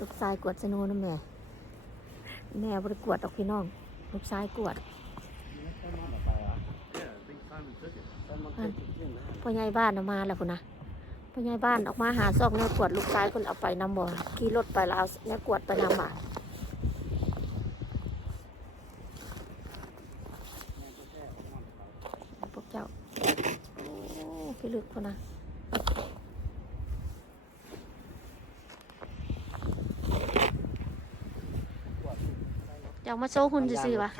ลูกชายกวดสนุนะแม่ แม่บริกวดออกพี่น้อง ลูกชายกวดพ่อใหญ่บ้านเอามาแล้วพุ่นะพ่อใหญ่บ้านออกมาหาซอกแนวกวดลูกชายคนเอาไปนำบ่ขี่รถไปแล้วเอาแนวกวดไปนำอ่พวกเจ้า โอ้พี่ลึกพุ่นนะ เจ้ามาโซ่หุ่นซื่อๆวะ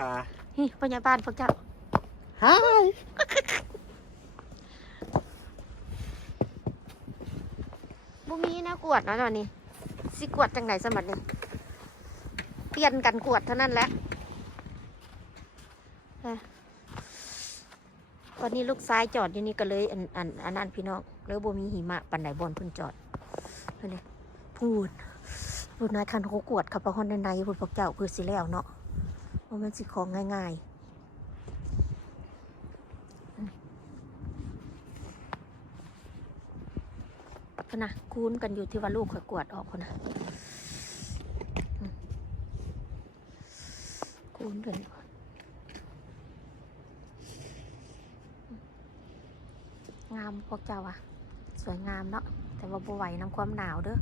ฮิพ่อใหญ่บ้านพวกเจ้าฮายบ่มีแนวกวดเนาะตอนนี้สิกวดจังไหนสมัดนี้เปลี่ยนกันกวดเท่านั้นแหละเอ้อตอนนี้ลูกซ้ายจอดอยู่นี่ก็เลยอันอันอันนั้นพี่น้องแล้วบ่มีหิมะปันไหนบอลเพิ่นจอดเพิ่นนี่พูดพูดนายคันเขากวดขับไปฮอนในในพูดพวกเจ้าคือสิแล้วเนาะ ว่ามันสิของง่ายๆพนะคูนกันอยู่ที่ว่าลูกข่อยกวดออกพนนะคูนเดินก่อนงามพวกเจ้าอะสวยงามเนาะแต่ว่าบไหวน้ำความหนาวเด้อ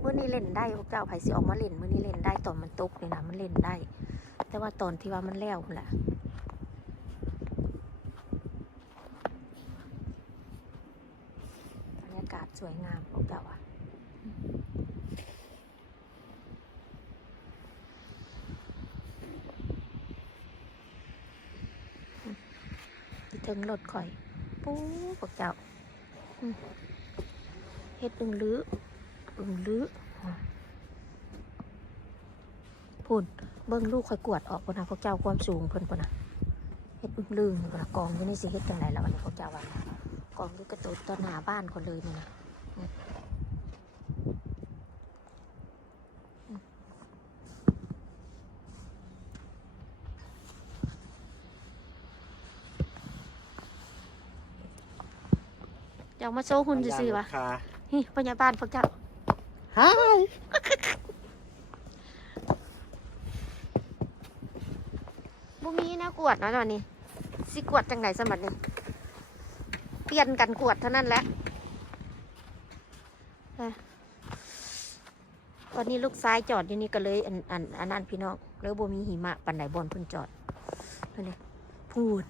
เมื่อนี้เล่นได้พวกเจ้าไผสิออกมาเล่นเมื่อนี้เล่นได้ตอนมันตกนี่นะมันเล่นได้ แต่ว่าตอนที่ว่ามันแล้วพุ่นแหละบรรยากาศสวยงามพวกเจ้าอะทึงรถข่อย ปู๊พวกเจ้าเฮ็ดอึงลื้ออึงลื้ออะ พูนเบิ้งลูกข่อยกวดออกพนนะพวกเจ้าความสูงเพิ่นพนนะเฮ็ดอึงลือพนนะกองอยู่นี่สิเฮ็ดจังไรแล้ววันนี้พวกเจ้าว่ากองอยู่กระตุกต้นหน้าบ้านคนเลยนี่นะอืมอืมเจ้ามาโซ่หุ่นซื่อๆวะฮิพยาบาลพวกเจ้าฮาย บ่มีแนวกวดนะตอนนี้สิกวดจังไหนสมัดนี้เปลี่ยนกันกวดเท่านั้นแหละตอนนี้ลูกซ้ายจอดอยู่นี่ก็เลยอันอันอันนั้นพี่น้องแล้วบ่มีหิมะปันไหนบอลเพิ่นจอดนั่นเลยพูด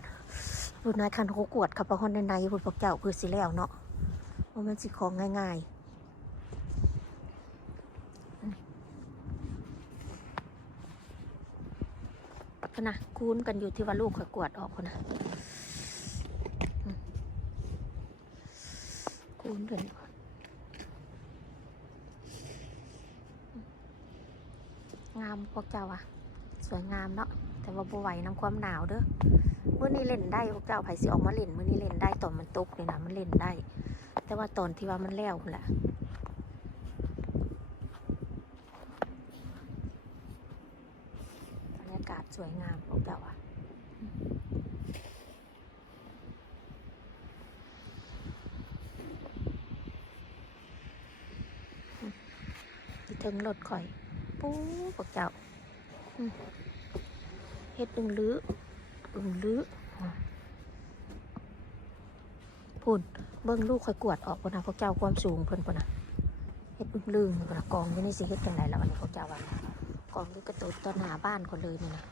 พูดนายคันเขากวดขับไปฮอนในในพูดพวกเจ้าคือสิแล้วเนาะว่ามันสิของง่ายๆ พนะคูนกันอยู่ที่ว่าลูกข่อยกวดออกพนนะคูนเดินก่อนงามพวกเจ้าอะสวยงามเนาะแต่ว่าบ่ไหวน้ำความหนาวเด้อมื่อนี้เล่นได้พวกเจ้าไผสิออกมาเล่นมื่อนี้เล่นได้ตอนมันตกนี่นะมันเล่นได้ แต่ว่าตอนที่ว่ามันแล้วพุ่นแหละบรรยา กาศสวยงามพวกเจ้าอะถึงรถข่อย ปู๊พวกเจ้าเฮ็ดอึงลื้ออึงลืออะพูนเบิ้งลูกข่อยกวดออกพนนะพวกเจ้าความสูงเพิ่นพนนะเฮ็ดอึงลึงพนนะกองอยู่นี่สิเฮ็ดจังไรแล้ววันนี้พวกเจ้าว่า กองอยู่กระตุกต้นหน้าบ้านคนเลยนี่นะ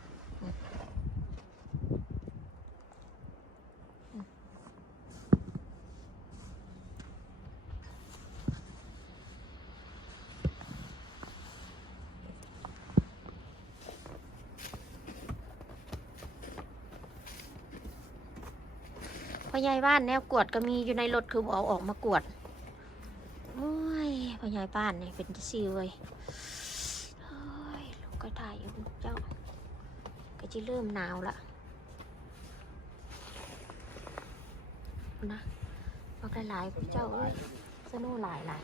พ่อใหญ่บ้านแนวกวดก็มีอยู่ในรถคือบ่เอาออกมากวด โอ้ยพ่อใหญ่บ้านเนี่ยเป็นจะซีเว้ย ก็ถ่ายอยู่เจ้า ก็จะเริ่มหนาวละนะมากันหลายพวกเจ้าเอ้ยสนุ่หลายหลาย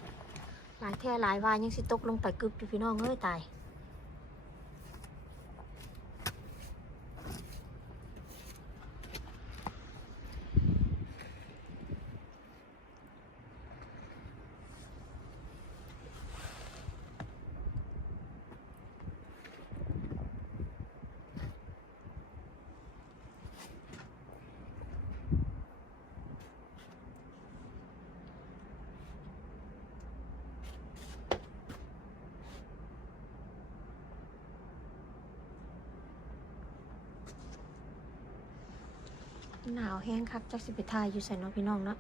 หลายแท่หลายวายยังสิตกลงไปกึบอยู่พี่น้องเอ้ยตาย หนาวแห้งคักจักสิไปทายอยู่ใส่เนาะพี่น้องเนาะ